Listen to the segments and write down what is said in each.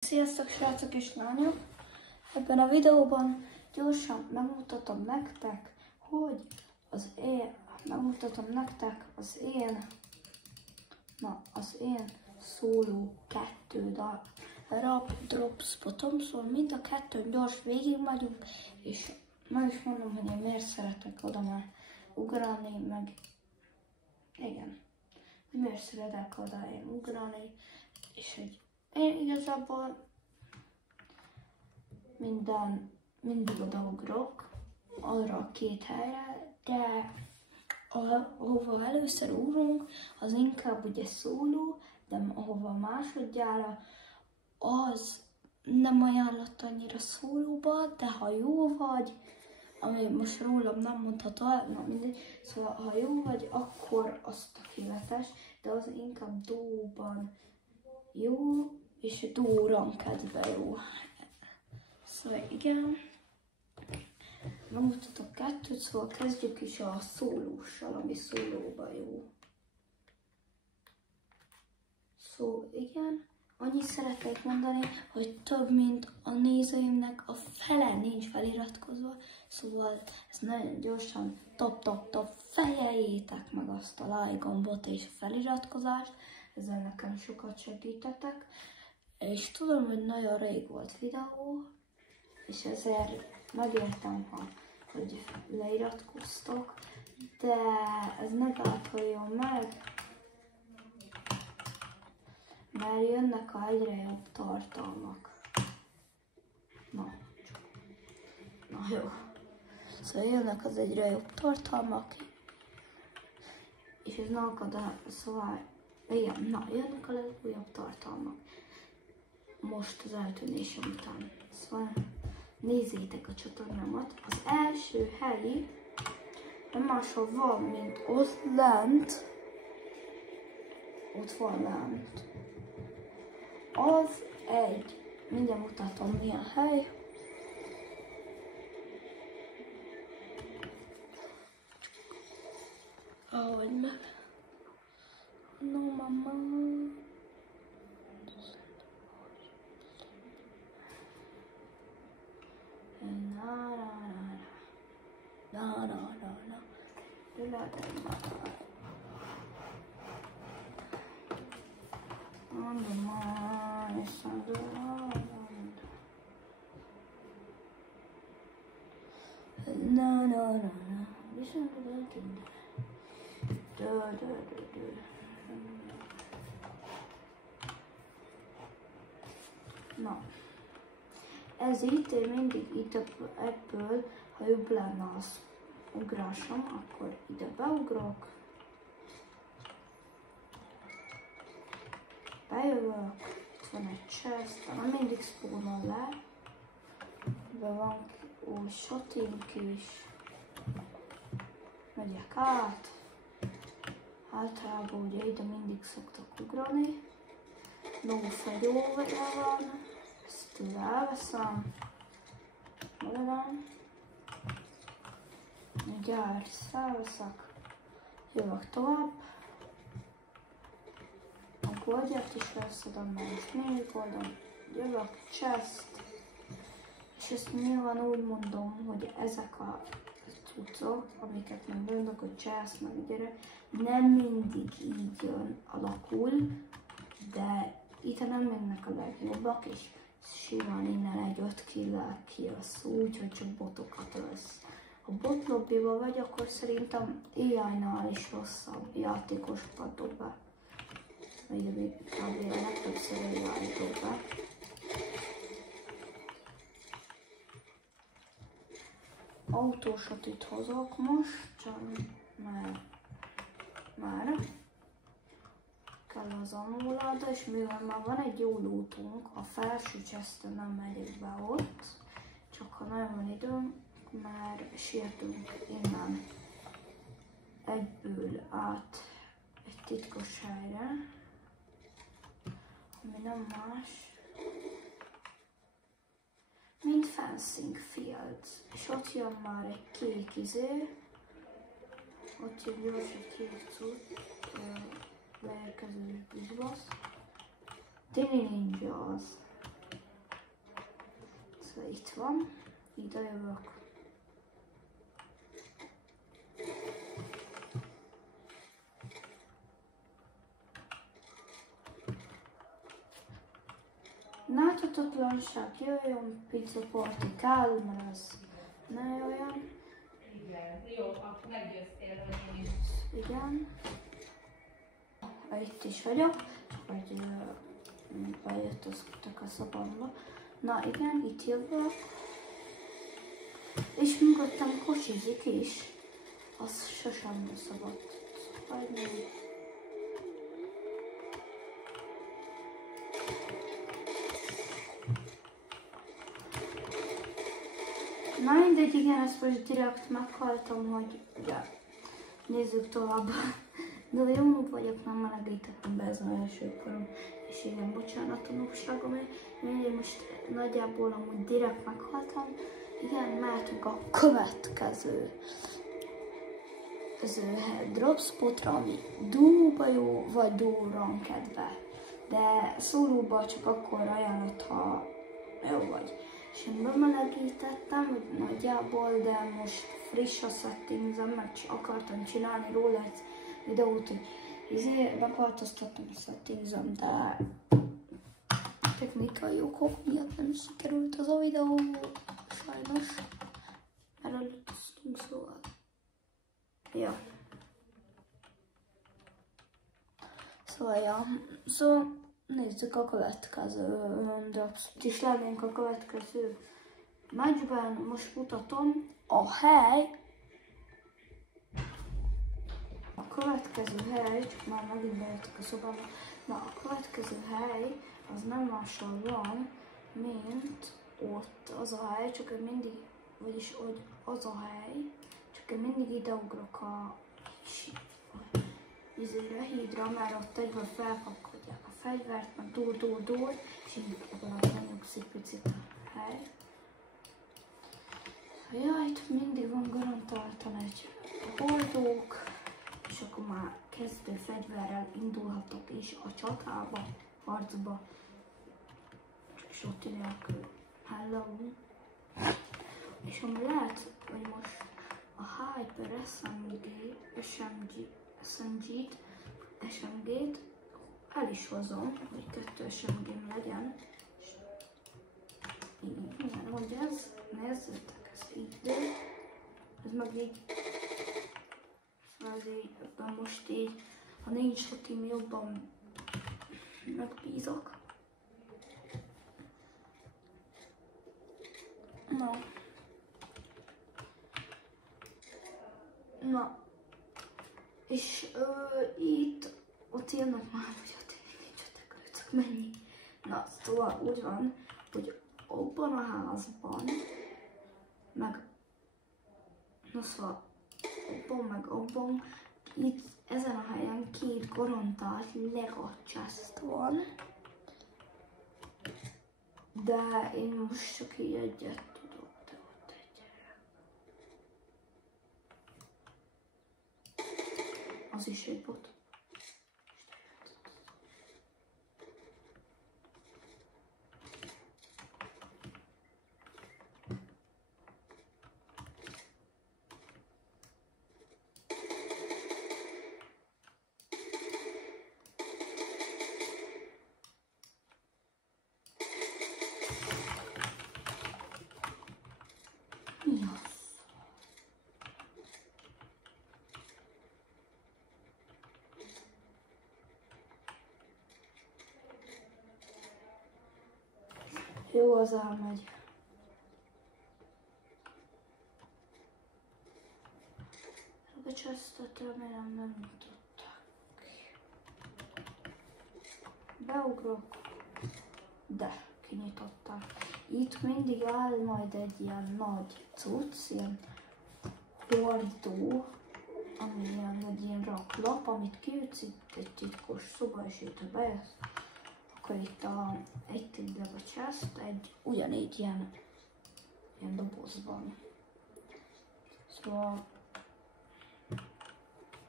Sziasztok srácok és lányok! Ebben a videóban gyorsan megmutatom nektek, hogy az én szóló 2 darab drop spotom, szóval mind a kettőn gyors végig megyünk, és meg is mondom, hogy én miért szeretek oda már ugrani, meg igen, miért szeretek oda én ugrani, és hogy én igazából mindig odaugrok arra a két helyre, de ahova először ugrunk, az inkább ugye szóló, de ahova másodjára, az nem ajánlott annyira szólóba, de ha jó vagy, ami most rólam nem mondható el, na mindegy, szóval ha jó vagy, akkor az tökéletes, de az inkább dóban jó, és dó rankedben jó. Szóval igen, megmutatok kettőt, szóval kezdjük is a szólóssal, ami szólóban jó. Szóval igen, annyit szeretnék mondani, hogy több mint a nézőimnek a fele nincs feliratkozva, szóval ezt nagyon gyorsan top fejeljétek meg azt a like gombot és a feliratkozást, ezzel nekem sokat segítetek, és tudom, hogy nagyon rég volt videó, és ezért megértem, hogy leiratkoztok, de ez ne gátoljon meg, mert jönnek a egyre jobb tartalmak. Na jó. Szóval jönnek az egyre jobb tartalmak, és ez nem akad el, szóval igen, jönnek a legújabb tartalmak. Most az eltűnésem után. Szóval nézzétek a csatornámat. Az első helyi nem máshol van, mint ott lent. Ott van lent. Az egy, mindjárt mutatom milyen hely. Ahogy meg. No mama. Na, ez itt, én mindig itt ebből, ha jobb lenne az ugrásom, akkor ide beugrok, bejövök, itt van egy chest, de nem mindig spawnol le, de van új shotink is, megyek át, általában ugye ide mindig szoktak ugrani, no fegyóvere van, ezt elveszem, van. Gyár, elveszek, jövök tovább, a goldját is elszedem, mert most még goldon, jövök, chest, és ezt nyilván úgy mondom, hogy ezek a cuccok, amiket meg mondok, hogy chest, meg gyere, nem mindig így alakul, de itt nem mennek a legjobbak, és simán innen egy 5 kill-el kijössz úgy, hogy csak botokat ölsz. Ha bot lobbyba vagy, akkor szerintem AI-nál is rosszabb játékos patok be. Még kb. Legtöbbször AI dob be. Autósot itt hozok most, csak már kell az amulada, és mivel már van egy jó lootunk, a felső chest-en nem megyek be ott, csak ha nagyon van időm, már sietünk innen egyből át egy titkos helyre, ami nem más, mint Fencing Fields, és ott jön már egy kék ott jön gyors egy kék cucc, leérkező bizbasz. Tini Ninja az. itt van, ide jövök. Láthatatlanság jöjjön, pizza party kell, mert ez ne jöjjön. Igen, jó, akkor meggyőztél, hogy én is. Igen. Itt is vagyok, csak hogy bejöttök a szobamba. Na igen, itt jövök. És mögöttem kocsizik is. Az sosem szabad hagyni. Na mindegy, igen, ezt most direkt meghaltam, hogy ugye, nézzük tovább. De jó vagyok, nem melegítettem be, ez az első korom. És igen, bocsánat a nopságomért. Én most nagyjából amúgy direkt meghaltam. Igen, mehetünk a következő dropspotra, ami duóba jó, vagy duó rankedve. De szólóba csak akkor ajánlott, ha jó vagy. És én bemelegítettem nagyjából, de most friss a settingzem, mert akartam csinálni róla egy videót, hogy megváltoztattam a settingzem, de technikai okok miatt nem sikerült az a videó, sajnos, mert előttünk, szóval. Ja. Szóval, ja. Szóval nézzük a következő dropspot is lennénk a következő meccsben. Most mutatom a hely. A következő hely, csak már megint bejöttek a szobába. Na, a következő hely az nem máshol van, mint ott az a hely, csak én mindig, vagyis hogy az a hely, csak én mindig ideugrok a hídra, mert ott egyből felkapkodják a fegyvert, meg dur, és így legalább lenyugszik picit a hely. Ja, itt mindig van garantáltan egy boldog, és akkor már kezdő fegyverrel indulhatok is a csatába, harcba, és ott írják hello. És ami lehet, hogy most a Hyper SMG-t el is hozom, hogy 2 SMG-m legyen. Igen, hogy ez, nézzétek, ez így, ez meg így, ez így, most így, ha nincs sotim, jobban megbízok. Na, és itt, ott jönnek már, hogy ott nincsetek előttök mennyi. Na, szóval úgy van, hogy abban a házban, meg, na szóval, abban, itt ezen a helyen 2 garantált Lego chest van, de én most csak így egyet tudok, de ott egyre. Az is egy bot. Jó, az elmegy. A chestet remélem nem nyitották. Beugrok, de kinyitották. Itt mindig áll majd egy ilyen nagy cucc, ilyen hordó, ami egy ilyen raklap, amit kiütsz itt egy titkos szoba, és itt bejössz. Akkor itt egy Lego chest, egy ugyanígy ilyen dobozban. Szóval...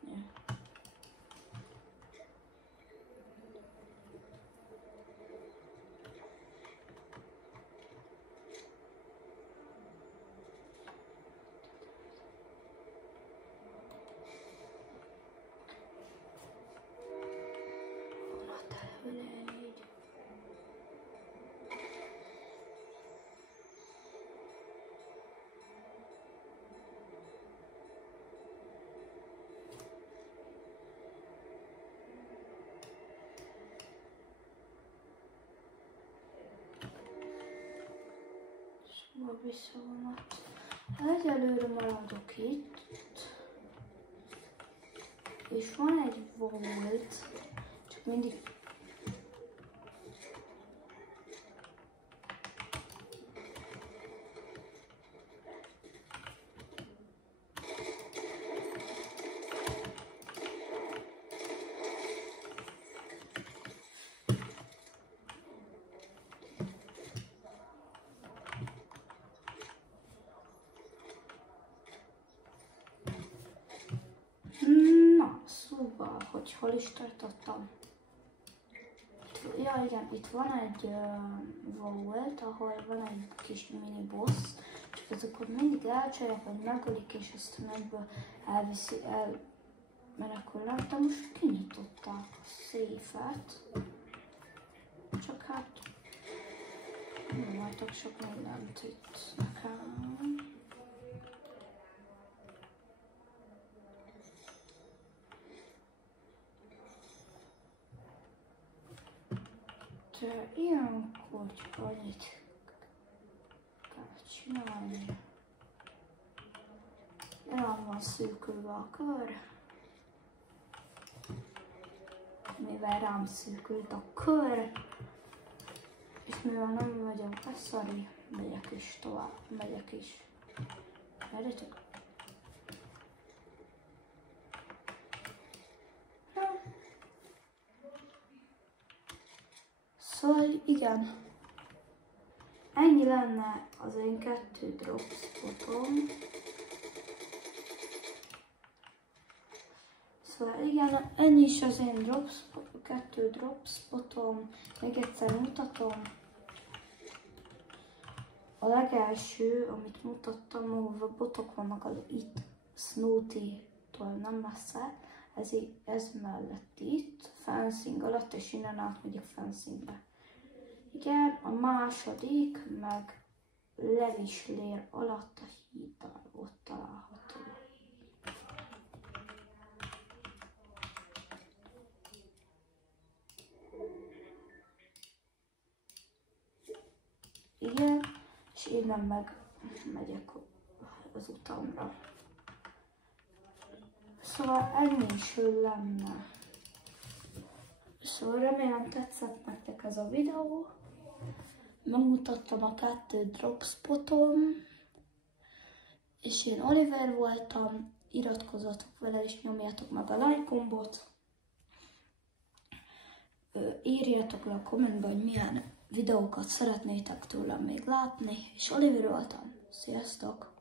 Yeah. Hova visszavonatot. Egyelőre maradok itt. És van egy volt, csak mindig szóval, hogy hol is tartottam. Ja igen, itt van egy vault, ahol van egy kis mini boss, csak azokat mindig elcsalják, vagy megölik, és ezt a megyből elmenekülnek, de most kinyitották a széfet. Csak hát nem látok sok mindent itt nekem. De ilyenkor csak annyit kell csinálni. El van szűkülve a kör. Mivel rám szűkült a kör, és mivel nem vagyok beszari, megyek is tovább, megyek is. Merjetek? Szóval igen, ennyi lenne az én 2 drop spotom. Szóval igen, ennyi is az én 2 drop spotom. Még egyszer mutatom. A legelső, amit mutattam, ahol botok vannak, az itt Snooty-tól nem messze. Ez mellett itt, fencing alatt, és innen átmegyek fencingbe. Igen, a második meg Levislér alatt a hídon ott található. Igen, és innen meg megyek az utamra. Szóval ennyi is lenne. Szóval remélem tetszett nektek ez a videó. Megmutattam a 2 drop spotom. És én Oliver voltam. Iratkozzatok vele és nyomjátok meg a like gombot. Írjátok le a kommentben, hogy milyen videókat szeretnétek tőlem még látni. És Oliver voltam. Sziasztok!